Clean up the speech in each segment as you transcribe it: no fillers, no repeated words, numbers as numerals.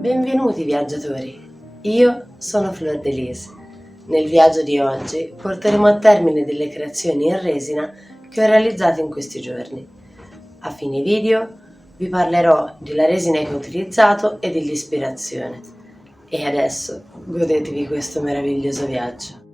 Benvenuti viaggiatori, io sono Flor de Lis. Nel viaggio di oggi porteremo a termine delle creazioni in resina che ho realizzato in questi giorni. A fine video vi parlerò della resina che ho utilizzato e dell'ispirazione. E adesso godetevi questo meraviglioso viaggio.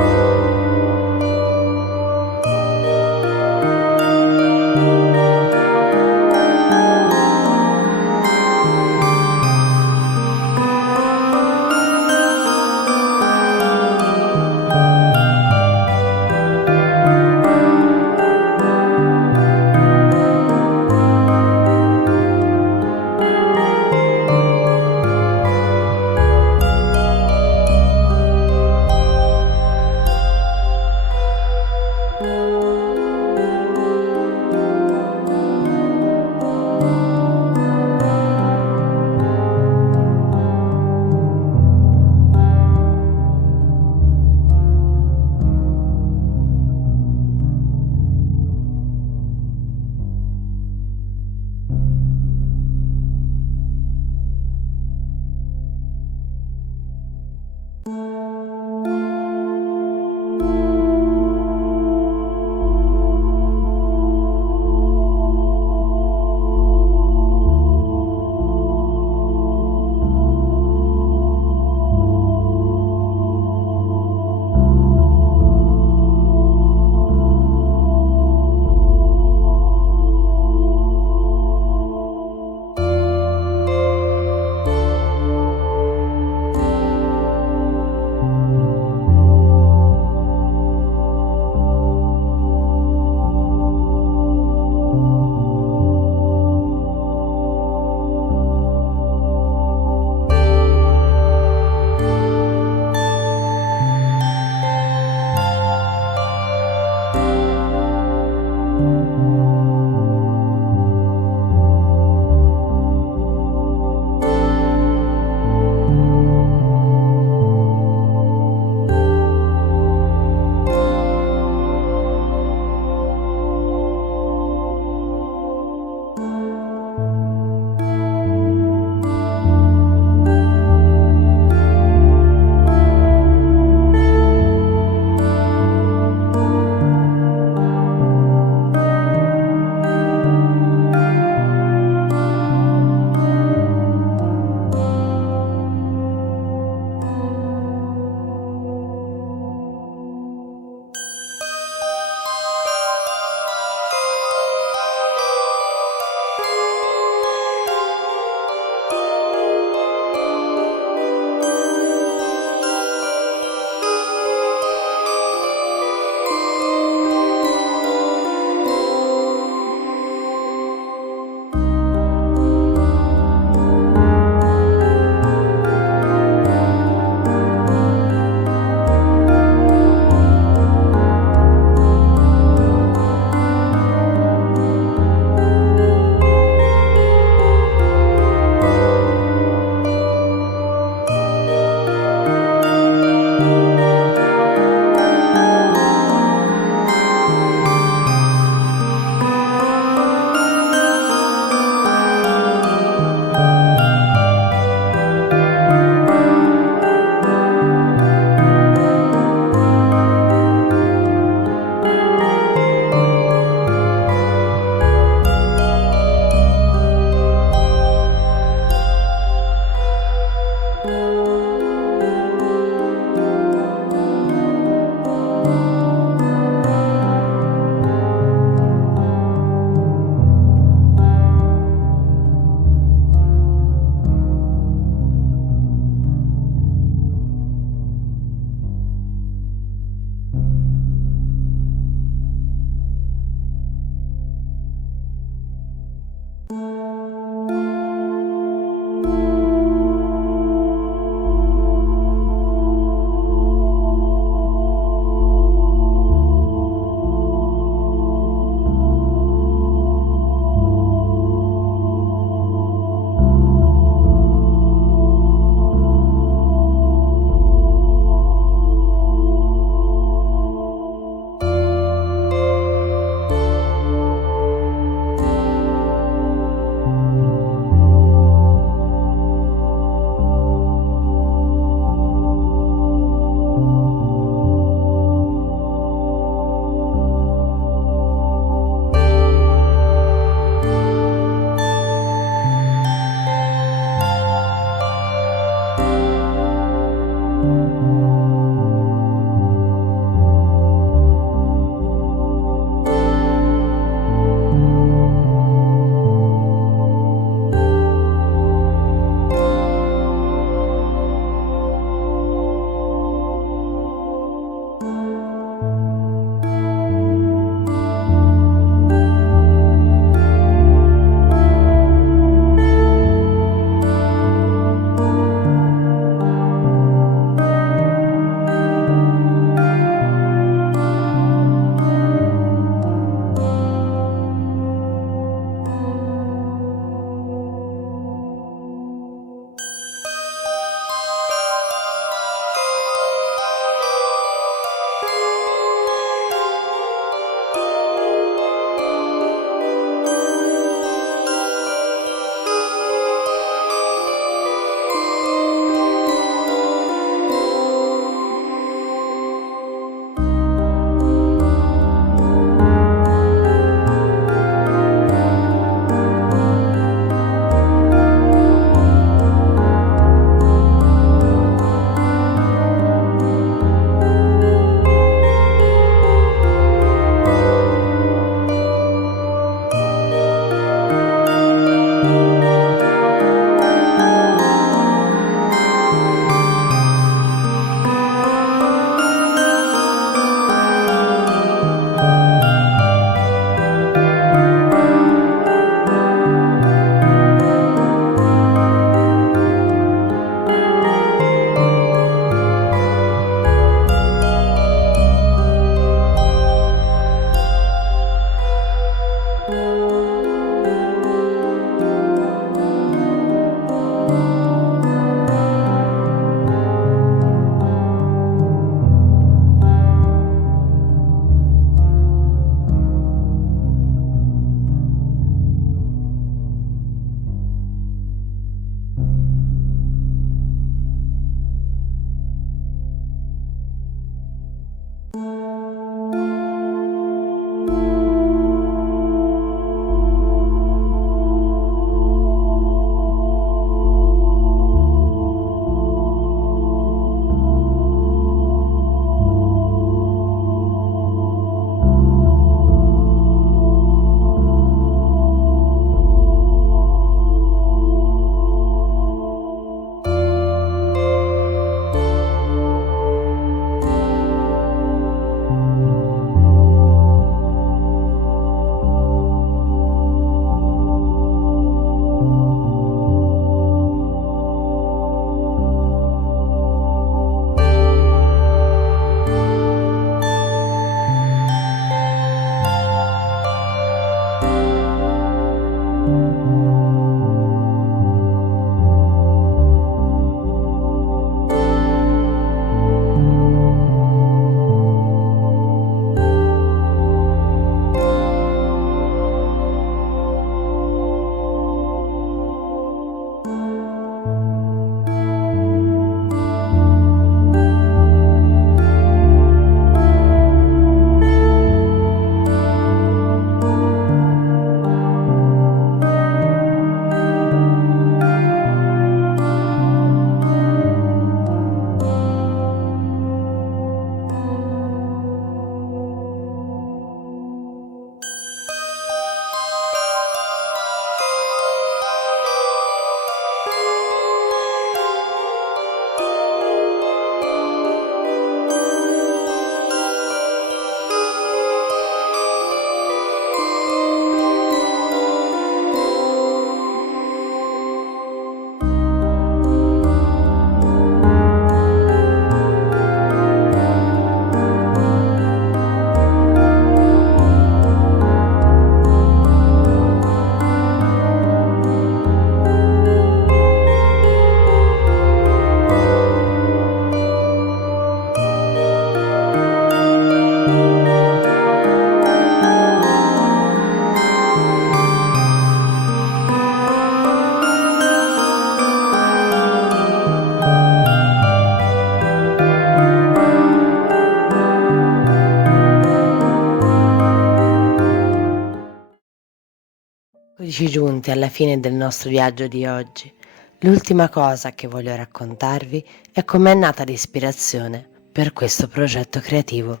Eccoci giunti alla fine del nostro viaggio di oggi. L'ultima cosa che voglio raccontarvi è com'è nata l'ispirazione per questo progetto creativo.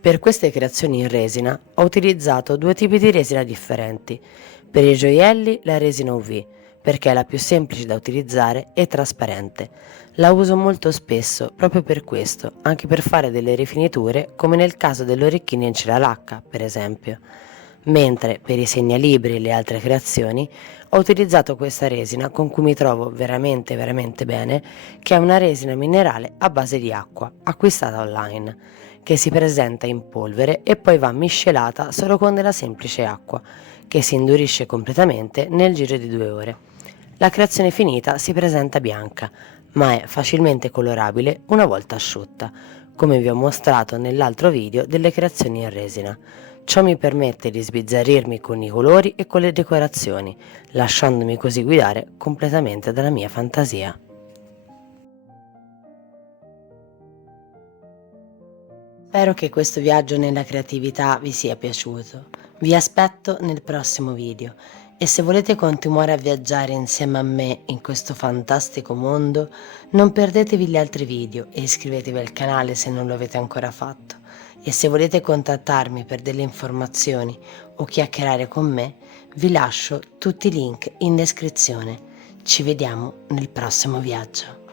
Per queste creazioni in resina ho utilizzato due tipi di resina differenti. Per i gioielli la resina UV, perché è la più semplice da utilizzare e trasparente. La uso molto spesso proprio per questo, anche per fare delle rifiniture come nel caso delle orecchine in cera lacca, per esempio. Mentre per i segnalibri e le altre creazioni ho utilizzato questa resina con cui mi trovo veramente bene, che è una resina minerale a base di acqua, acquistata online, che si presenta in polvere e poi va miscelata solo con della semplice acqua, che si indurisce completamente nel giro di 2 ore. La creazione finita si presenta bianca, ma è facilmente colorabile una volta asciutta, come vi ho mostrato nell'altro video delle creazioni in resina. Ciò mi permette di sbizzarrirmi con i colori e con le decorazioni, lasciandomi così guidare completamente dalla mia fantasia. Spero che questo viaggio nella creatività vi sia piaciuto. Vi aspetto nel prossimo video e se volete continuare a viaggiare insieme a me in questo fantastico mondo, non perdetevi gli altri video e iscrivetevi al canale se non lo avete ancora fatto. E se volete contattarmi per delle informazioni o chiacchierare con me, vi lascio tutti i link in descrizione. Ci vediamo nel prossimo viaggio.